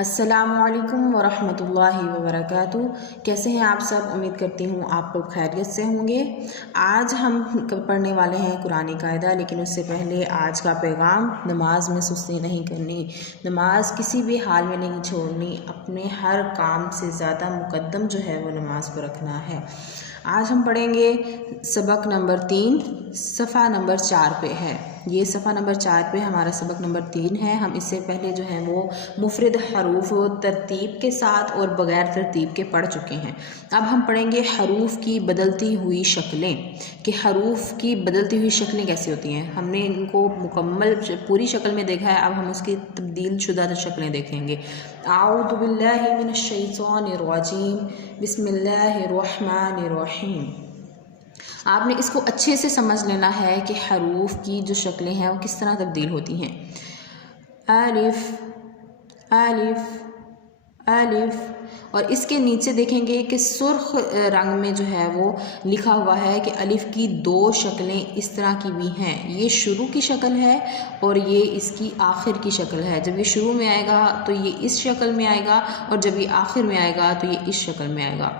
अस्सलामुअलैकुम वरहमतुल्लाहि वबरकातुहू। कैसे हैं आप सब? उम्मीद करती हूँ आप लोग खैरियत से होंगे। आज हम पढ़ने वाले हैं कुरानी कायदा, लेकिन उससे पहले आज का पैगाम, नमाज में सुस्ती नहीं करनी, नमाज किसी भी हाल में नहीं छोड़नी, अपने हर काम से ज़्यादा मुकद्दम जो है वो नमाज को रखना है। आज हम पढ़ेंगे सबक नंबर 3, सफ़ा नंबर 4 पे है। ये सफ़ा नंबर 4 पे हमारा सबक नंबर 3 है। हम इससे पहले जो है वो मुफरद हरूफ तरतीब के साथ और बग़ैर तरतीब के पढ़ चुके हैं। अब हम पढ़ेंगे हरूफ की बदलती हुई शक्लें, कि हरूफ की बदलती हुई शक्लें कैसी होती हैं। हमने इनको मुकम्मल पूरी शक्ल में देखा है, अब हम उसकी तब्दील शुदा शक्लें देखेंगे। आऊज़ु बिल्लाहि मिनश शैतानिर रजीम, बिस्मिल्लाहिर रहमानिर रहीम। आपने इसको अच्छे से समझ लेना है कि हरूफ की जो शक्लें हैं वो किस तरह तब्दील होती हैं। अलिफ अलिफ अलिफ, और इसके नीचे देखेंगे कि सुर्ख रंग में जो है वो लिखा हुआ है कि अलिफ की 2 शक्लें इस तरह की भी हैं। ये शुरू की शक्ल है और ये इसकी आखिर की शक्ल है। जब ये शुरू में आएगा तो ये इस शक्ल में आएगा, और जब ये आखिर में आएगा तो ये इस शक्ल में आएगा।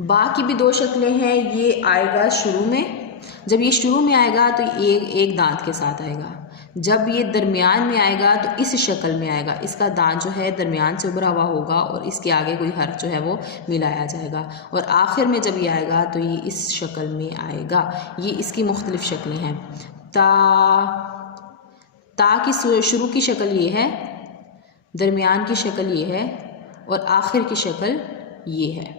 बा की भी 2 शक्लें हैं। ये आएगा शुरू में, जब ये शुरू में आएगा तो एक दांत के साथ आएगा। जब ये दरमियान में आएगा तो इस शक्ल में आएगा, इसका दांत जो है दरमियान से उभरा हुआ होगा और इसके आगे कोई हर्फ जो है वो मिलाया जाएगा। और आखिर में जब ये आएगा तो ये इस शक्ल में आएगा। ये इसकी मुख्तलिफ शक्लें हैं। ता की शुरू की शक्ल ये है, दरमियान की शक्ल ये है और आखिर की शक्ल ये है।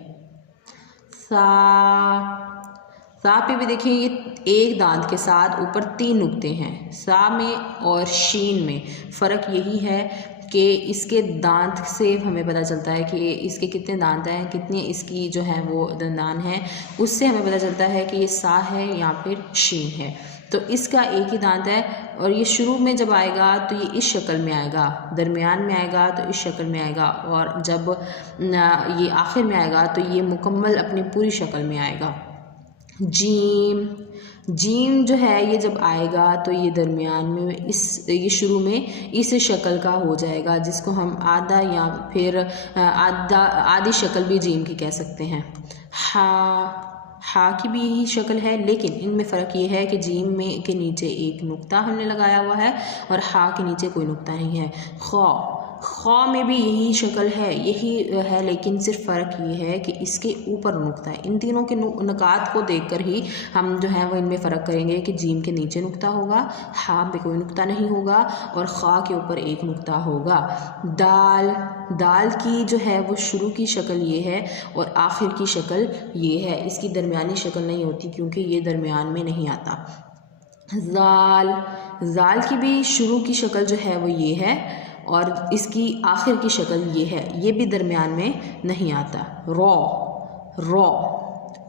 सा पे भी देखिए ये एक दांत के साथ ऊपर 3 नुक्ते हैं। सा में और शीन में फ़र्क यही है कि इसके दांत से हमें पता चलता है कि इसके कितने दांत हैं, कितने इसकी जो है वो दंदान हैं, उससे हमें पता चलता है कि ये सा है या फिर शीन है। तो इसका एक ही दांत है, और ये शुरू में जब आएगा तो ये इस शक्ल में आएगा, दरमियान में आएगा तो इस शक्ल में आएगा, और जब ये आखिर में आएगा तो ये मुकम्मल अपनी पूरी शक्ल में आएगा। जीम जो है ये जब आएगा तो ये दरमियान में ये शुरू में इस शक्ल का हो जाएगा, जिसको हम आधा या फिर आधी शक्ल भी जीम की कह सकते हैं। हा की भी यही शक्ल है, लेकिन इनमें फ़र्क ये है कि जीम में के नीचे एक नुक्ता हमने लगाया हुआ है और हा के नीचे कोई नुक्ता नहीं है। खौ में भी यही शक्ल है, यही है, लेकिन सिर्फ फ़र्क ये है कि इसके ऊपर नुक्ता है। इन तीनों के नुकात को देखकर ही हम जो है वो इनमें फ़र्क करेंगे कि जीम के नीचे नुक्ता होगा, हा पे कोई नुक्ता नहीं होगा और खा के ऊपर एक नुक्ता होगा। दाल की जो है वो शुरू की शक्ल ये है और आखिर की शक्ल ये है। इसकी दरमियानी शक्ल नहीं होती क्योंकि ये दरमियान में नहीं आता। जाल की भी शुरू की शक्ल जो है वो ये है और इसकी आखिर की शक्ल ये है, ये भी दरमियान में नहीं आता।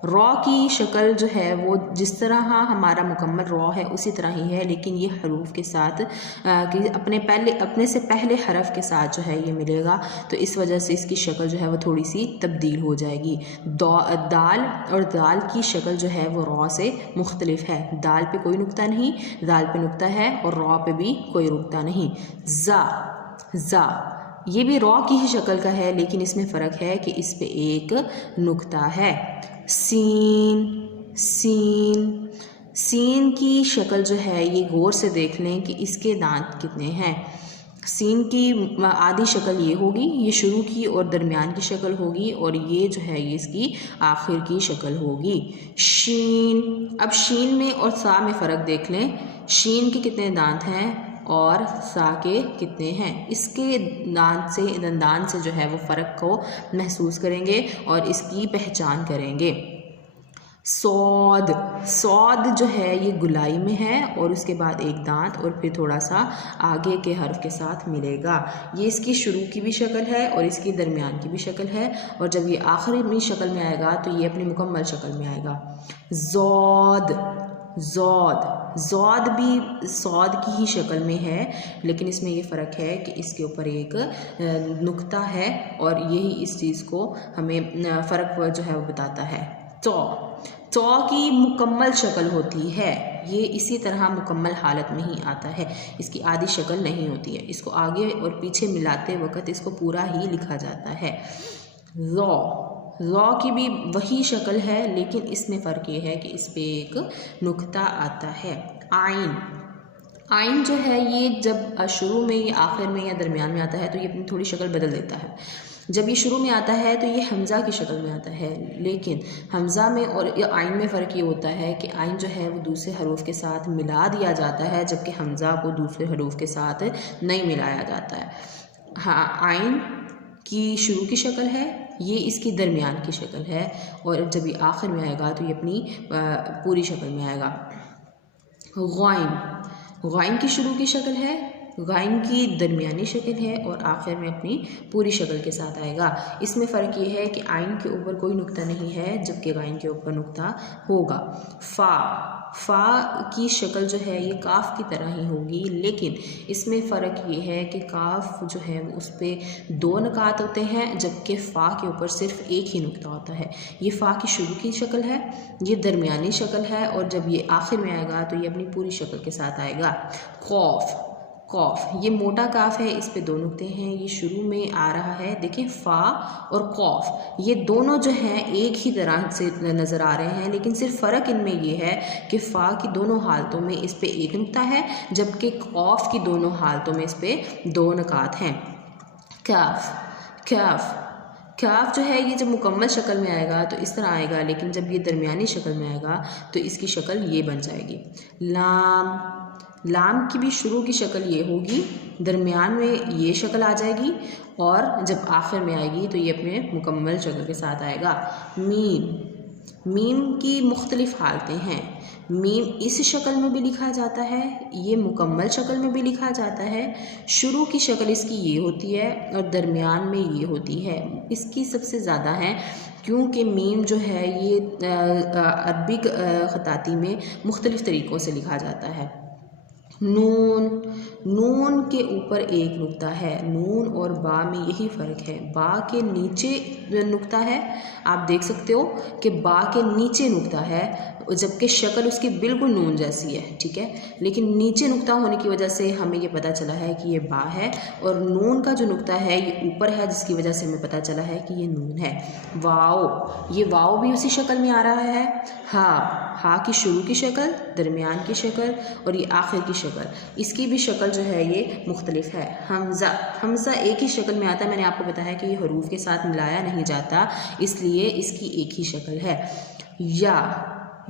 रॉ की शक्ल जो है वो जिस तरह हमारा मुकम्मल रॉ है उसी तरह ही है, लेकिन ये हरूफ के साथ कि अपने से पहले हरफ के साथ जो है ये मिलेगा, तो इस वजह से इसकी शक्ल जो है वो थोड़ी सी तब्दील हो जाएगी। दाल और दाल की शक्ल जो है वो रॉ से मुख्तलिफ है। दाल पे कोई नुक्ता नहीं, दाल पे नुक्ता है, और रॉ पे भी कोई नुक्ता नहीं। जा ये भी रॉ की ही शक्ल का है, लेकिन इसमें फ़र्क है कि इस पे एक नुक्ता है। सीन की शक्ल जो है ये गौर से देख लें कि इसके दांत कितने हैं। सीन की आधी शक्ल ये होगी, ये शुरू की और दरमियान की शक्ल होगी, और ये जो है ये इसकी आखिर की शक्ल होगी। अब शीन में और सा में फ़र्क देख लें। शीन के कितने दांत हैं और सा के कितने हैं। इसके दंदान से जो है वो फ़र्क को महसूस करेंगे और इसकी पहचान करेंगे। सौद जो है ये गुलाई में है और उसके बाद एक दांत और फिर थोड़ा सा आगे के हर्फ के साथ मिलेगा। ये इसकी शुरू की भी शक्ल है और इसकी दरमियान की भी शक्ल है, और जब ये आखिरी में शक्ल में आएगा तो ये अपनी मुकम्मल शक्ल में आएगा। ज़ौद भी सौद की ही शक्ल में है, लेकिन इसमें ये फ़र्क है कि इसके ऊपर एक नुक्ता है, और यही इस चीज़ को हमें फ़र्क जो है वो बताता है। तौ की मुकम्मल शक्ल होती है, ये इसी तरह मुकम्मल हालत में ही आता है, इसकी आधी शक्ल नहीं होती है। इसको आगे और पीछे मिलाते वक्त इसको पूरा ही लिखा जाता है। ज़ौ की भी वही शक्ल है, लेकिन इसमें फ़र्क ये है कि इस पर एक नुक्ता आता है। आइन जो है ये जब शुरू में या आखिर में या दरमियान में आता है तो ये अपनी थोड़ी शक्ल बदल देता है। जब ये शुरू में आता है तो ये हमज़ा की शक्ल में आता है, लेकिन हमज़ा में और आइन में फ़र्क ये होता है कि आइन जो है वो दूसरे हरूफ के साथ मिला दिया जाता है, जबकि हमज़ा को दूसरे हरूफ के साथ नहीं मिलाया जाता है। हाँ, आइन की शुरू की शक्ल है, ये इसकी दरमियान की शक्ल है, और जब ये आखिर में आएगा तो ये अपनी पूरी शक्ल में आएगा। ग़ाइन की शुरू की शक्ल है, ग़ाइन की दरमियानी शक्ल है, और आखिर में अपनी पूरी शक्ल के साथ आएगा। इसमें फ़र्क ये है कि आइन के ऊपर कोई नुक्ता नहीं है, जबकि ग़ाइन के ऊपर नुक्ता होगा। फ़ा की शक्ल जो है ये काफ़ की तरह ही होगी, लेकिन इसमें फ़र्क ये है कि काफ़ जो है उस पर 2 नुकात होते हैं, जबकि फ़ा के ऊपर सिर्फ एक ही नुक्ता होता है। ये फ़ा की शुरू की शक्ल है, ये दरमियानी शक्ल है, और जब ये आखिर में आएगा तो ये अपनी पूरी शक्ल के साथ आएगा। कौफ, ये मोटा काफ है, इस पे 2 नुक्ते हैं, ये शुरू में आ रहा है। देखें, फ़ा और कौफ ये दोनों जो हैं एक ही तरह से नज़र आ रहे हैं, लेकिन सिर्फ फ़र्क इनमें ये है कि फ़ा की दोनों हालतों में इस पे एक नुक्ता है, जबकि कौफ की दोनों हालतों में इस पे 2 नुकात हैं। काफ जो है ये जब मुकम्मल शक्ल में आएगा तो इस तरह आएगा, लेकिन जब ये दरमियानी शक्ल में आएगा तो इसकी शक्ल ये बन जाएगी। लाम की भी शुरू की शक्ल ये होगी, दरमियान में ये शक्ल आ जाएगी, और जब आखिर में आएगी तो ये अपने मुकम्मल शक्ल के साथ आएगा। मीम की मुख्तलिफ़ हालतें हैं। मीम इस शक्ल में भी लिखा जाता है, ये मुकम्मल शक्ल में भी लिखा जाता है। शुरू की शक्ल इसकी ये होती है और दरमियान में ये होती है। इसकी सबसे ज़्यादा है क्योंकि मीम जो है ये अरबिक ख़ताती में मुख्तलिफ़ तरीक़ों से लिखा जाता है। नून के ऊपर एक नुक्ता है, नून और बा में यही फ़र्क है। बा के नीचे नुक्ता है, आप देख सकते हो कि बा के नीचे नुक्ता है, जबकि शक्ल उसकी बिल्कुल नून जैसी है, ठीक है। लेकिन नीचे नुक्ता होने की वजह से हमें ये पता चला है कि ये बा है, और नून का जो नुक्ता है ये ऊपर है, जिसकी वजह से हमें पता चला है कि ये नून है। ये वाओ भी उसी शक्ल में आ रहा है। हा की शुरू की शक्ल, दरमियान की शक्ल और ये आखिर की शक्ल, इसकी भी शक्ल जो है ये मुख्तलिफ है। हमज़ा एक ही शक्ल में आता है, मैंने आपको बताया कि ये हरूफ के साथ मिलाया नहीं जाता, इसलिए इसकी एक ही शक्ल है।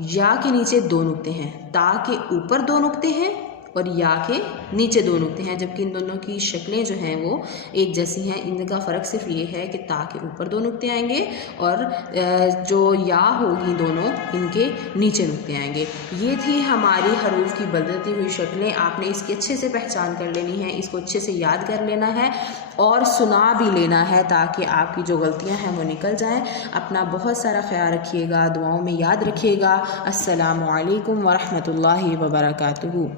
या के नीचे 2 नुक्ते हैं, ता के ऊपर 2 नुक्ते हैं और या के नीचे 2 नुक्ते हैं, जबकि इन दोनों की शक्लें जो हैं वो एक जैसी हैं। इनका फ़र्क सिर्फ ये है कि ता के ऊपर 2 नुक्ते आएंगे और जो या होगी दोनों, इनके नीचे नुक्ते आएंगे। ये थी हमारी हरूफ की बदलती हुई शक्लें। आपने इसकी अच्छे से पहचान कर लेनी है, इसको अच्छे से याद कर लेना है और सुना भी लेना है, ताकि आपकी जो गलतियाँ हैं वो निकल जाएँ। अपना बहुत सारा ख्याल रखिएगा, दुआओं में याद रखिएगा। अस्सलामु अलैकुम वरहमतुल्लाहि वबरकातुहू।